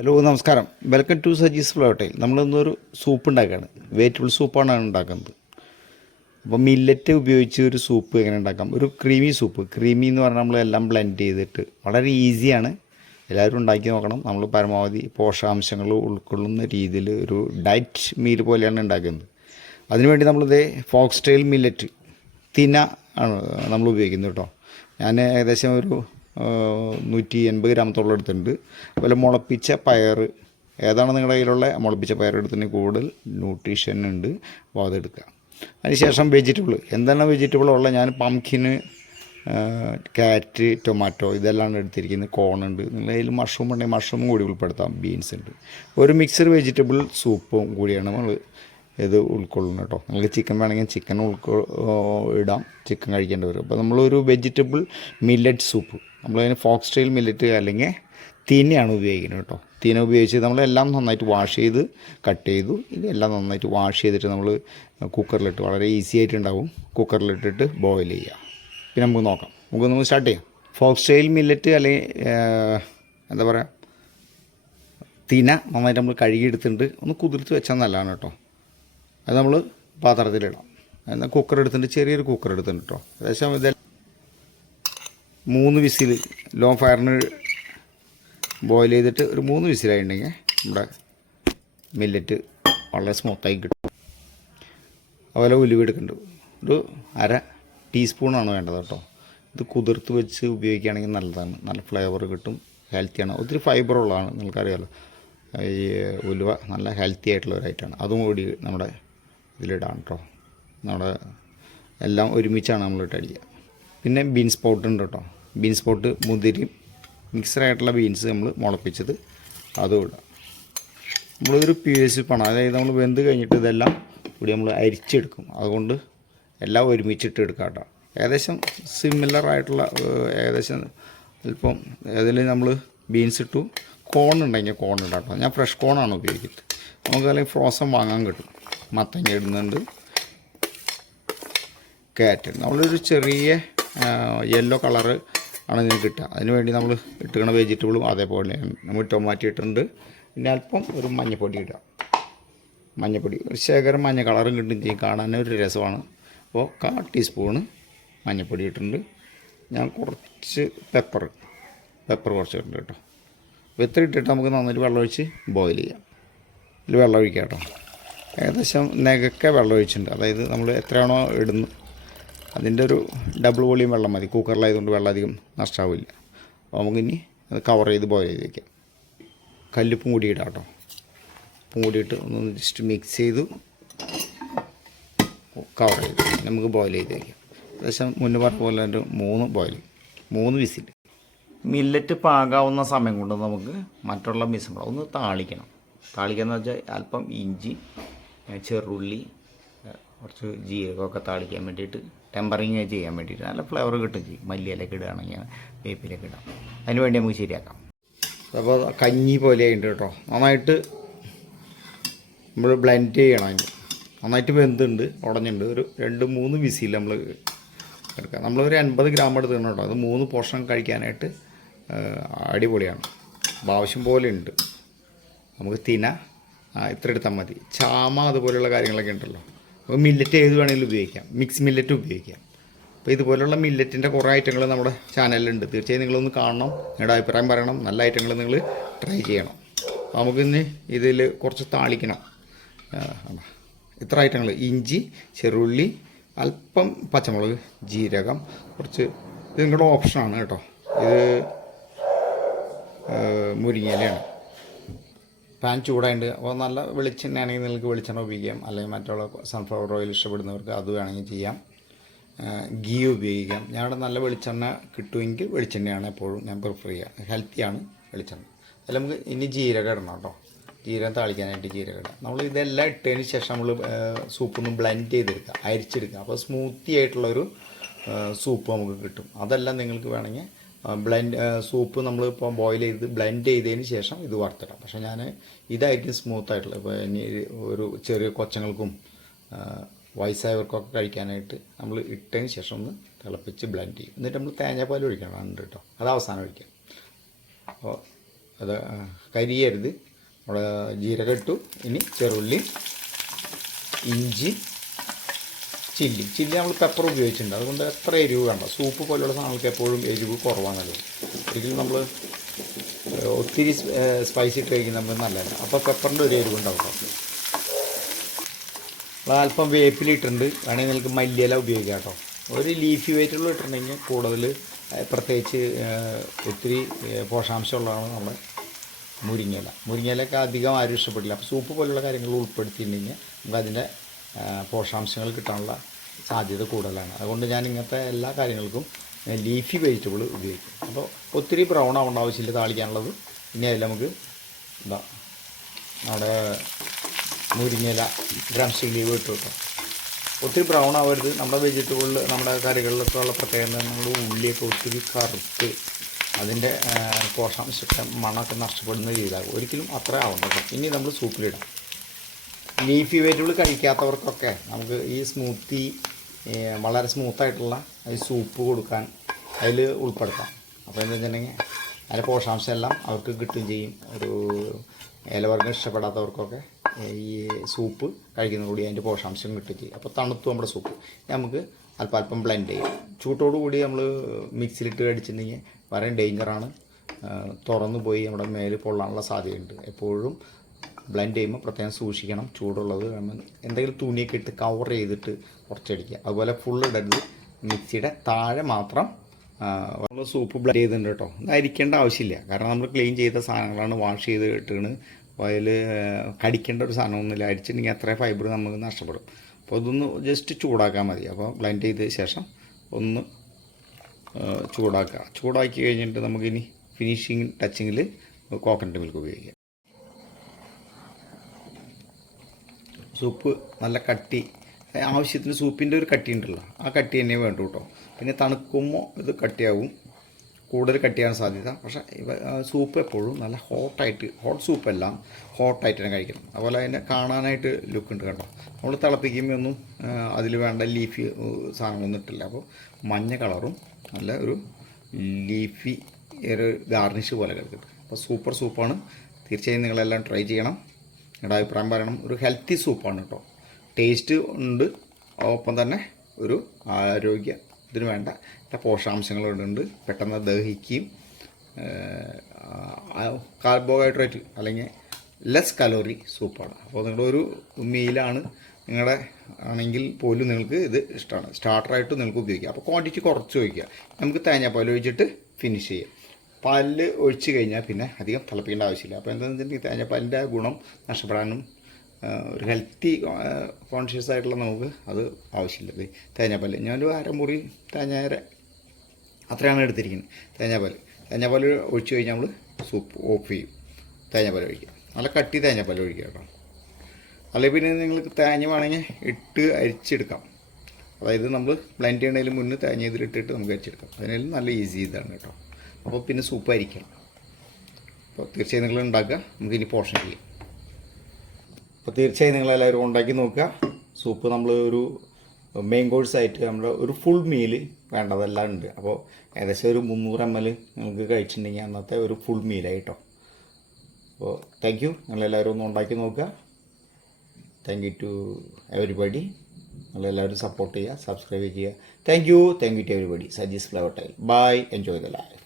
Hello നമസ്കാരം, welcome to Saji's ഫ്ലോട്ടൈൽ. നമ്മളിന്നൊരു soup ഉണ്ടാക്കുകയാണ്. Vegetable സൂപ്പാണ് ഉണ്ടാക്കുന്നത്. അപ്പോൾ മില്ലറ്റ് ഉപയോഗിച്ച് ഒരു സൂപ്പ് എങ്ങനെ ഉണ്ടാക്കാം, ഒരു ക്രീമി സൂപ്പ്. ക്രീമി എന്ന് പറഞ്ഞാൽ നമ്മളെല്ലാം ബ്ലെൻഡ് ചെയ്തിട്ട് വളരെ ഈസിയാണ്. എല്ലാവരും ഉണ്ടാക്കി നോക്കണം. നമ്മൾ പരമാവധി പോഷകാംശങ്ങൾ ഉൾക്കൊള്ളുന്ന രീതിയിൽ ഒരു ഡയറ്റ് മീൽ പോലെയാണ് ഉണ്ടാക്കുന്നത്. അതിനുവേണ്ടി നമ്മളിത് ഫോക്സ് ടെയിൽ മില്ലറ്റ് തിന ആണ് നമ്മൾ ഉപയോഗിക്കുന്നത് കേട്ടോ. ഞാൻ ഏകദേശം ഒരു 180 ഗ്രാമത്തോളം എടുത്തിട്ടുണ്ട്. അതുപോലെ മുളപ്പിച്ച പയർ, ഏതാണ് നിങ്ങളുടെ കയ്യിലുള്ള മുളപ്പിച്ച പയർ എടുത്തിട്ടുണ്ടെങ്കിൽ കൂടുതൽ ന്യൂട്രീഷൻ ഉണ്ട്. അപ്പോൾ അതെടുക്കുക. അതിനുശേഷം വെജിറ്റബിൾ, എന്താണ് വെജിറ്റബിൾ ഉള്ളത്? ഞാൻ പംകിന്, ക്യാരറ്റ്, ടൊമാറ്റോ ഇതെല്ലാം എടുത്തിരിക്കുന്നത്. കോൺ ഉണ്ട്, നിങ്ങളുടെ കയ്യിൽ മഷ്റൂം ഉണ്ടെങ്കിൽ മഷ്റൂമും കൂടി ഉൾപ്പെടുത്താം. ബീൻസ് ഉണ്ട്. ഒരു മിക്സഡ് വെജിറ്റബിൾ സൂപ്പും കൂടിയാണ് നമ്മൾ ഇത് ഉൾക്കൊള്ളുന്നത് കേട്ടോ. നിങ്ങൾക്ക് ചിക്കൻ വേണമെങ്കിൽ ചിക്കൻ ഇടാം, ചിക്കൻ കഴിക്കേണ്ടി വരും. അപ്പോൾ നമ്മളൊരു വെജിറ്റബിൾ മില്ലറ്റ് സൂപ്പ്, നമ്മളതിന് ഫോക്സ് ടെയിൽ മില്ലറ്റ് അല്ലെങ്കിൽ തീനയാണ് ഉപയോഗിക്കുന്നത് കേട്ടോ. തീന ഉപയോഗിച്ച് നമ്മളെല്ലാം നന്നായിട്ട് വാഷ് ചെയ്ത് കട്ട് ചെയ്തു. ഇതെല്ലാം നന്നായിട്ട് വാഷ് ചെയ്തിട്ട് നമ്മൾ കുക്കറിലിട്ട്, വളരെ ഈസി ആയിട്ടുണ്ടാവും, കുക്കറിലിട്ടിട്ട് ബോയിൽ ചെയ്യുക. പിന്നെ നമുക്ക് നോക്കാം, നമുക്ക് സ്റ്റാർട്ട് ചെയ്യാം. ഫോക്സ് ടെയിൽ മില്ലറ്റ് അല്ലെങ്കിൽ എന്താ പറയുക, തീന നന്നായിട്ട് നമ്മൾ കഴുകിയെടുത്തിട്ടുണ്ട്. ഒന്ന് കുതിർത്ത് വെച്ചാൽ നല്ലതാണ് കേട്ടോ. അത് നമ്മൾ പാത്രത്തിലിടാം. എന്നാൽ കുക്കർ എടുത്തിട്ട്, ചെറിയൊരു കുക്കർ എടുത്തിട്ടുണ്ട് കേട്ടോ. ഏകദേശം ഇത് 3 വിസിൽ ലോ ഫയറിന് ബോയിൽ ചെയ്തിട്ട് ഒരു 3 വിസിലായിട്ടുണ്ടെങ്കിൽ നമ്മുടെ മില്ലറ്റ് വളരെ സ്മൂത്തായി കിട്ടും. അതുപോലെ ഉലുവ എടുക്കുന്നുണ്ട്, ഒരു 1/2 ടീസ്പൂണാണ് വേണ്ടത് കേട്ടോ. ഇത് കുതിർത്ത് വെച്ച് ഉപയോഗിക്കുകയാണെങ്കിൽ നല്ലതാണ്, നല്ല ഫ്ലേവർ കിട്ടും, ഹെൽത്തിയാണ്, ഒത്തിരി ഫൈബറുള്ളതാണ്. നിങ്ങൾക്കറിയാമല്ലോ, ഈ ഉലുവ നല്ല ഹെൽത്തി ആയിട്ടുള്ള ഒരു ഐറ്റമാണ്. അതും കൂടി നമ്മുടെ ഇതിലിടാം കേട്ടോ. നമ്മുടെ എല്ലാം ഒരുമിച്ചാണ് നമ്മളിട്ട് അടിക്കുക. പിന്നെ ബീൻസ് പൗഡർ ഉണ്ട് കേട്ടോ. ബീൻസ് പൗഡർ, മുതിരി, മിക്സറായിട്ടുള്ള ബീൻസ് നമ്മൾ മുളപ്പിച്ചത് അതും ഇടാം. നമ്മളൊരു PSP, അതായത് നമ്മൾ വെന്ത് കഴിഞ്ഞിട്ട് ഇതെല്ലാം കൂടി നമ്മൾ അരിച്ചെടുക്കും. അതുകൊണ്ട് എല്ലാം ഒരുമിച്ചിട്ട് എടുക്കാം കേട്ടോ. ഏകദേശം സിമിലറായിട്ടുള്ള, ഏകദേശം അല്പം അതിൽ നമ്മൾ ബീൻസ് ഇട്ടു. കോൺ ഉണ്ടെങ്കിൽ കോൺ ഇടാം കേട്ടോ. ഞാൻ ഫ്രഷ് കോണാണ് ഉപയോഗിക്കുന്നത്. നമുക്ക് അല്ലെങ്കിൽ ഫ്രോസൺ വാങ്ങാൻ കിട്ടും. മത്തങ്ങ ഇടുന്നുണ്ട്, ക്യാരറ്റ്. നമ്മളൊരു ചെറിയ യെല്ലോ കളറ് ആണ് ഇതിന് കിട്ടുക. അതിനുവേണ്ടി നമ്മൾ ഇട്ടുകണ വെജിറ്റബിളും അതേപോലെയാണ്. നമ്മൾ ടൊമാറ്റോ ഇട്ടിട്ടുണ്ട്. പിന്നെ അല്പം ഒരു മഞ്ഞൾപ്പൊടി ഇടുക. മഞ്ഞൾപ്പൊടി ഒരു ശേഖരം മഞ്ഞ കളറും കിട്ടും ചെയ്യും, കാണാനൊരു രസമാണ്. അപ്പോൾ 1/4 ടീസ്പൂണ് മഞ്ഞൾപ്പൊടി ഇട്ടിട്ടുണ്ട്. ഞാൻ കുറച്ച് പെപ്പർ കുറച്ച് ഇട്ടിട്ടുണ്ട് കേട്ടോ. അപ്പോൾ ഇത്ര ഇട്ടിട്ട് നമുക്ക് നന്നായിട്ട് വെള്ളമൊഴിച്ച് ബോയിൽ ചെയ്യാം. ഇതിൽ വെള്ളം ഒഴിക്കാം കേട്ടോ. ഏകദേശം നെകക്കെ വെള്ളം ഒഴിച്ചിട്ടുണ്ട്. അതായത് നമ്മൾ എത്രയാണോ ഇടുന്നത് അതിൻ്റെ ഒരു ഡബിൾ വോളിയം വെള്ളം മതി. കുക്കറിലായതുകൊണ്ട് വെള്ളം അധികം നഷ്ടമാവില്ല. അപ്പോൾ നമുക്കിനി അത് കവർ ചെയ്ത് ബോയിൽ ചെയ്ത് വയ്ക്കാം. കല്ലുപ്പും കൂടി ഇടാം കേട്ടോ. ഉപ്പും കൂടിയിട്ട് ഒന്ന് ജസ്റ്റ് മിക്സ് ചെയ്ത് കവർ ചെയ്ത് നമുക്ക് ബോയിൽ ചെയ്ത് വയ്ക്കാം. ഏകദേശം മുന്നേ പറഞ്ഞ പോലെ ഒരു 3 വിസിൽ. മില്ലറ്റ് പാകാവുന്ന സമയം കൊണ്ട് നമുക്ക് മറ്റുള്ള മിശ്രണം ഒന്ന് താളിക്കണം. താളിക്കാന്ന് വെച്ചാൽ അല്പം ഇഞ്ചി, ചെറുള്ളി, കുറച്ച് ജീരകമൊക്കെ താളിക്കാൻ വേണ്ടിയിട്ട്, ടെമ്പറിങ് ചെയ്യാൻ വേണ്ടിയിട്ട് നല്ല ഫ്ലേവർ കിട്ടും ചെയ്യും. മല്ലിയിലൊക്കെ ഇടുകയാണെങ്കിൽ, വേപ്പിലൊക്കെ ഇടാം. അതിന് വേണ്ടി നമുക്ക് ശരിയാക്കാം. അപ്പോൾ കഞ്ഞി പോലെ ആയിട്ട് കേട്ടോ. നന്നായിട്ട് നമ്മൾ ബ്ലെൻഡ് ചെയ്യണം. അതിന് നന്നായിട്ട് വെന്തുണ്ട്, ഉടഞ്ഞിട്ടുണ്ട്. ഒരു 2-3 വിസിൽ നമ്മൾ എടുക്കാം. നമ്മളൊരു 80 ഗ്രാം എടുത്തിട്ടുണ്ട് കേട്ടോ. അത് 3 പോർഷൻ കഴിക്കാനായിട്ട് അടിപൊളിയാണ്. അപ്പോൾ ആവശ്യം പോലെ ഉണ്ട്. നമുക്ക് തിന ഇത്ര എടുത്താൽ മതി. ചാമ അതുപോലെയുള്ള കാര്യങ്ങളൊക്കെ ഉണ്ടല്ലോ. അപ്പോൾ മില്ലറ്റ് ഏത് വേണമെങ്കിലും ഉപയോഗിക്കാം. മിക്സ് മില്ലറ്റ് ഉപയോഗിക്കാം. അപ്പോൾ ഇതുപോലുള്ള മില്ലറ്റിൻ്റെ കുറേ ഐറ്റങ്ങൾ നമ്മുടെ ചാനലിലുണ്ട്. തീർച്ചയായും നിങ്ങളൊന്ന് കാണണം, നിങ്ങളുടെ അഭിപ്രായം പറയണം. നല്ല ഐറ്റങ്ങൾ നിങ്ങൾ ട്രൈ ചെയ്യണം. അപ്പോൾ നമുക്കിന്ന് ഇതിൽ കുറച്ച് താളിക്കണം. ഇത്ര ഐറ്റങ്ങൾ: ഇഞ്ചി, ചെറുള്ളി, അല്പം പച്ചമുളക്, ജീരകം, കുറച്ച്. ഇത് നിങ്ങളുടെ ഓപ്ഷനാണ് കേട്ടോ. ഇത് മുരിങ്ങയിലയാണ്. പാൻ ചൂടായിട്ട്, അപ്പോൾ നല്ല വെളിച്ചെണ്ണ ആണെങ്കിൽ നിങ്ങൾക്ക് വെളിച്ചെണ്ണ ഉപയോഗിക്കാം. അല്ലെങ്കിൽ മറ്റുള്ള സൺഫ്ലവർ ഓയിൽ ഇഷ്ടപ്പെടുന്നവർക്ക് അത് വേണമെങ്കിൽ ചെയ്യാം. ഗീ ഉപയോഗിക്കാം. ഞങ്ങളുടെ നല്ല വെളിച്ചെണ്ണ കിട്ടുമെങ്കിൽ വെളിച്ചെണ്ണയാണ് എപ്പോഴും ഞാൻ പ്രിഫർ ചെയ്യുക. ഹെൽത്തിയാണ് വെളിച്ചെണ്ണ. അതിൽ നമുക്ക് ഇനി ജീരകം ഇടണം കേട്ടോ. ജീരകം താളിക്കാനായിട്ട് ജീരകം ഇടാം. നമ്മൾ ഇതെല്ലാം ഇട്ടതിന് ശേഷം നമ്മൾ സൂപ്പൊന്ന് ബ്ലെൻഡ് ചെയ്തെടുക്കുക, അരിച്ചെടുക്കുക. അപ്പോൾ സ്മൂത്തി ആയിട്ടുള്ളൊരു സൂപ്പ് നമുക്ക് കിട്ടും. അതെല്ലാം നിങ്ങൾക്ക് വേണമെങ്കിൽ സൂപ്പ് നമ്മളിപ്പോൾ ബോയിൽ ചെയ്ത് ബ്ലെൻഡ് ചെയ്തതിന് ശേഷം ഇത് വറുത്തിടാം. പക്ഷേ ഞാൻ ഇതായിരിക്കും സ്മൂത്തായിട്ടുള്ള. ഇപ്പോൾ ഇനി ഒരു ചെറിയ കൊച്ചങ്ങൾക്കും വയസ്സായവർക്കൊക്കെ കഴിക്കാനായിട്ട് നമ്മൾ ഇട്ടതിന് ശേഷം ഒന്ന് തിളപ്പിച്ച് ബ്ലെൻഡ് ചെയ്യും. എന്നിട്ട് നമ്മൾ തേങ്ങാപ്പാൽ ഒഴിക്കണം കേട്ടോ. അത് അവസാനം ഒഴിക്കാം. അപ്പോൾ അത് കരിയരുത്. നമ്മുടെ ജീരകം ഇട്ടു. ഇനി ചെറുള്ളി, ഇഞ്ചി, ചില്ലി നമ്മൾ പെപ്പർ ഉപയോഗിച്ചിട്ടുണ്ട്. അതുകൊണ്ട് എത്ര എരിവ് വേണ്ട. സൂപ്പ് പോലുള്ള സാധനങ്ങൾക്ക് എപ്പോഴും എരിവ് കുറവാണല്ലോ. ഒരിക്കലും നമ്മൾ ഒത്തിരി സ്പൈസി ഇട്ട് കഴിക്കുന്നത് നല്ലതല്ല. അപ്പോൾ പെപ്പറിൻ്റെ ഒരു എരിവ് ഉണ്ടാവും. അല്പം വേപ്പിലിട്ടുണ്ട്. വേണമെങ്കിൽ നിങ്ങൾക്ക് മല്ലിയില ഉപയോഗിക്കാം കേട്ടോ. ഒരു ലീഫി വെജിറ്റബിൾ ഇട്ടിട്ടുണ്ടെങ്കിൽ കൂടുതൽ പ്രത്യേകിച്ച് ഒത്തിരി പോഷകാംശമുള്ളതാണ് നമ്മുടെ മുരിങ്ങയിലൊക്കെ അധികം ആരും ഇഷ്ടപ്പെടില്ല. അപ്പോൾ സൂപ്പ് പോലുള്ള കാര്യങ്ങൾ ഉൾപ്പെടുത്തിയിട്ടുണ്ടെങ്കിൽ നമുക്ക് അതിൻ്റെ പോഷകാംശങ്ങൾ കിട്ടാനുള്ള സാധ്യത കൂടുതലാണ്. അതുകൊണ്ട് ഞാൻ ഇങ്ങനത്തെ എല്ലാ കാര്യങ്ങൾക്കും ലീഫി വെജിറ്റബിൾ ഉപയോഗിക്കും. അപ്പോൾ ഒത്തിരി ബ്രൗൺ ആവേണ്ട ആവശ്യമില്ല താളിക്കാനുള്ളത്. ഇനി അതിൽ നമുക്ക് എന്താ നമ്മുടെ മുരിങ്ങയില ഡ്രം സ്റ്റിക് ലീവ് ഇട്ട് വെക്കാം. ഒത്തിരി ബ്രൗൺ ആവരുത്. നമ്മുടെ വെജിറ്റബിളിൽ നമ്മുടെ കറികളിലൊക്കെ ഉള്ള പ്രത്യേകത നമ്മൾ ഉള്ളിയൊക്കെ ഒത്തിരി കറുത്ത് അതിൻ്റെ പോഷകാംശത്തെ മണമൊക്കെ നഷ്ടപ്പെടുന്ന രീതിയിലാകും. ഒരിക്കലും അത്ര ആവേണ്ടത്. ഇനി നമ്മൾ സൂപ്പിലിടാം. ലീഫി വെജിറ്റബിൾ കഴിക്കാത്തവർക്കൊക്കെ നമുക്ക് ഈ സ്മൂത്തി വളരെ സ്മൂത്തായിട്ടുള്ള ഈ സൂപ്പ് കൊടുക്കാൻ അതിൽ ഉൾപ്പെടുത്താം. അപ്പോൾ എന്താ വെച്ചിട്ടുണ്ടെങ്കിൽ അതിൻ്റെ പോഷകാംശം എല്ലാം അവർക്ക് കിട്ടുകയും ചെയ്യും. ഒരു ഇലവർഗ്ഗം ഇഷ്ടപ്പെടാത്തവർക്കൊക്കെ ഈ സൂപ്പ് കഴിക്കുന്നതോടുകൂടി അതിൻ്റെ പോഷകാംശം കിട്ടുകയും ചെയ്യും. അപ്പോൾ തണുത്തു നമ്മുടെ സൂപ്പ്. നമുക്ക് അല്പം ബ്ലെൻഡ് ചെയ്യും. ചൂട്ടോടുകൂടി നമ്മൾ മിക്സിയിലിട്ട് കടിച്ചിട്ടുണ്ടെങ്കിൽ വളരെ ഡേഞ്ചറാണ്. തുറന്നു പോയി നമ്മുടെ മേല് പൊള്ളാനുള്ള സാധ്യതയുണ്ട്. എപ്പോഴും ബ്ലെൻഡ് ചെയ്യുമ്പോൾ പ്രത്യേകം സൂക്ഷിക്കണം. ചൂടുള്ളത് എന്തെങ്കിലും തുണിയൊക്കെ ഇട്ട് കവർ ചെയ്തിട്ട് കുറച്ചടിക്കുക. അതുപോലെ ഫുൾ ഇടരുത്. മിക്സിയുടെ താഴെ മാത്രം നമ്മൾ സൂപ്പ് ബ്ലെൻഡ് ചെയ്തിട്ടുണ്ട് കേട്ടോ. ഇത് അരിക്കേണ്ട ആവശ്യമില്ല. കാരണം നമ്മൾ ക്ലീൻ ചെയ്ത സാധനങ്ങളാണ് വാഷ് ചെയ്ത് ഇട്ടാണ്. അപ്പോൾ അതിൽ കടിക്കേണ്ട ഒരു സാധനമൊന്നുമില്ല. അരിച്ചിട്ടുണ്ടെങ്കിൽ അത്ര ഫൈബർ നമുക്ക് നഷ്ടപ്പെടും. അപ്പോൾ അതൊന്ന് ജസ്റ്റ് ചൂടാക്കാൻ മതി. അപ്പോൾ ബ്ലെൻഡ് ചെയ്ത ശേഷം ഒന്ന് ചൂടാക്കുക. ചൂടാക്കി കഴിഞ്ഞിട്ട് നമുക്കിനി ഫിനിഷിങ് ടച്ചിങ്ങിൽ കോക്കനട്ട് മിൽക്ക് ഉപയോഗിക്കാം. സൂപ്പ് നല്ല കട്ടി, ആവശ്യത്തിന് സൂപ്പിൻ്റെ ഒരു കട്ടി ഉണ്ടല്ലോ, ആ കട്ടി തന്നെ വേണ്ടു കേട്ടോ. പിന്നെ തണുക്കുമ്പോൾ ഇത് കട്ടിയാവും, കൂടുതൽ കട്ടിയാകാൻ സാധ്യത. പക്ഷേ സൂപ്പ് എപ്പോഴും നല്ല ഹോട്ട് സൂപ്പെല്ലാം ഹോട്ടായിട്ട് തന്നെ കഴിക്കണം. അതുപോലെ അതിനെ കാണാനായിട്ട് ലുക്ക് ഉണ്ട് കേട്ടോ. നമ്മൾ തിളപ്പിക്കുമ്പോൾ ഒന്നും അതിൽ വേണ്ട ലീഫി സാധനങ്ങളൊന്നും ഇട്ടില്ല. അപ്പോൾ മഞ്ഞ കളറും നല്ല ഒരു ലീഫി ഒരു ഗാർണിഷ് പോലെ കിടക്കുന്നത്. അപ്പോൾ സൂപ്പർ സൂപ്പാണ്. തീർച്ചയായും നിങ്ങളെല്ലാം ട്രൈ ചെയ്യണം. നിങ്ങളുടെ അഭിപ്രായം പറയണം. ഒരു ഹെൽത്തി സൂപ്പാണ് കേട്ടോ. ടേസ്റ്റ് ഉണ്ട്, ഒപ്പം തന്നെ ഒരു ആരോഗ്യ ഇതിന് വേണ്ട പോഷകാംശങ്ങളുണ്ട്. പെട്ടെന്ന് ദഹിക്കുകയും കാർബോഹൈഡ്രേറ്റ് അല്ലെങ്കിൽ ലെസ് കലോറി സൂപ്പാണ്. അപ്പോൾ നിങ്ങളുടെ ഒരു മീലാണ് നിങ്ങളുടെ ആണെങ്കിൽ പോലും നിങ്ങൾക്ക് ഇത് ഇഷ്ടമാണ്. സ്റ്റാർട്ടറായിട്ട് നിങ്ങൾക്ക് ഉപയോഗിക്കാം. അപ്പോൾ ക്വാണ്ടിറ്റി കുറച്ച് ഒഴിക്കുക. നമുക്ക് തേങ്ങാപ്പാൽ ഒഴിച്ചിട്ട് ഫിനിഷ് ചെയ്യാം. പാലിൽ ഒഴിച്ച് കഴിഞ്ഞാൽ പിന്നെ അധികം തിളപ്പിക്കേണ്ട ആവശ്യമില്ല. അപ്പോൾ എന്താണെന്ന് വെച്ചിട്ടുണ്ടെങ്കിൽ തേങ്ങാപ്പാലിൻ്റെ ഗുണം നഷ്ടപ്പെടാനും ഒരു ഹെൽത്തി കോൺഷ്യസ് ആയിട്ടുള്ള നമുക്ക് അത് ആവശ്യമില്ല. തേങ്ങാപ്പാൽ ഞാനൊരു അരമുറി തേങ്ങാര അത്രയാണ് എടുത്തിരിക്കുന്നത്. തേങ്ങാപ്പാൽ ഒഴിച്ച് കഴിഞ്ഞാൽ നമ്മൾ സൂപ്പ് ഓഫ് ചെയ്യും. തേങ്ങാപ്പാൽ ഒഴിക്കുക. നല്ല കട്ടി തേങ്ങാപ്പാൽ ഒഴിക്കുക കേട്ടോ. അല്ലെങ്കിൽ പിന്നെ നിങ്ങൾക്ക് തേങ്ങ വേണമെങ്കിൽ ഇട്ട് അരിച്ചെടുക്കാം. അതായത് നമ്മൾ ബ്ലെൻഡ് ചെയ്യുന്നതിന് മുന്നേ തേങ്ങ ഇതിലിട്ടിട്ട് നമുക്ക് അരിച്ചെടുക്കാം. അതിനാലും നല്ല ഈസി ഇതാണ് കേട്ടോ. അപ്പോൾ പിന്നെ സൂപ്പ് അരിക്കണം. അപ്പോൾ തീർച്ചയായും നിങ്ങൾ ഉണ്ടാക്കുക. നമുക്കിനി പോർഷൻ ചെയ്യാം. അപ്പോൾ തീർച്ചയായും നിങ്ങളെല്ലാവരും ഉണ്ടാക്കി നോക്കുക. സൂപ്പ് നമ്മൾ ഒരു മെയിൻ കോഴ്സായിട്ട് നമ്മുടെ ഒരു ഫുൾ മീല് വേണ്ടതെല്ലാം ഉണ്ട്. അപ്പോൾ ഏകദേശം ഒരു 300 ml നിങ്ങൾക്ക് കഴിച്ചിട്ടുണ്ടെങ്കിൽ അന്നത്തെ ഒരു ഫുൾ മീലായിട്ടോ. അപ്പോൾ താങ്ക് യു. നിങ്ങളെല്ലാവരും ഒന്ന് ഉണ്ടാക്കി നോക്കുക. Thank you to everybody. നിങ്ങളെല്ലാവരും സപ്പോർട്ട് ചെയ്യുക, സബ്സ്ക്രൈബ് ചെയ്യുക. Thank you to everybody. Saji's flower tile. Bye. Enjoy the life.